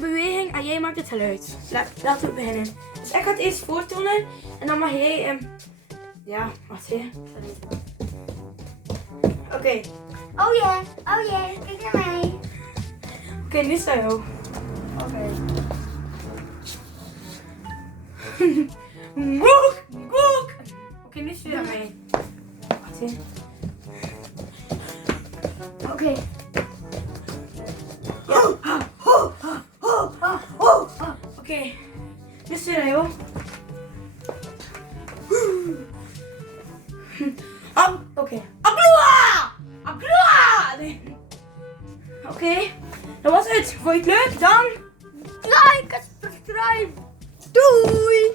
de beweging en jij maakt het geluid. Laten we beginnen. Dus ik ga het eerst voortonen en dan mag jij... ja, wacht even. Oké. Oh yeah, kijk naar mij. Oké, nu sta jou. Oké. Woek, woek. Oké, nu sta je aan mij. Wacht even. Oké. Oké, nu sta je aan jou. Oké. Aglua! Aglua! Nee. Oké, dat was het. Vond je het leuk? Dan... Like en subscribe. Doei!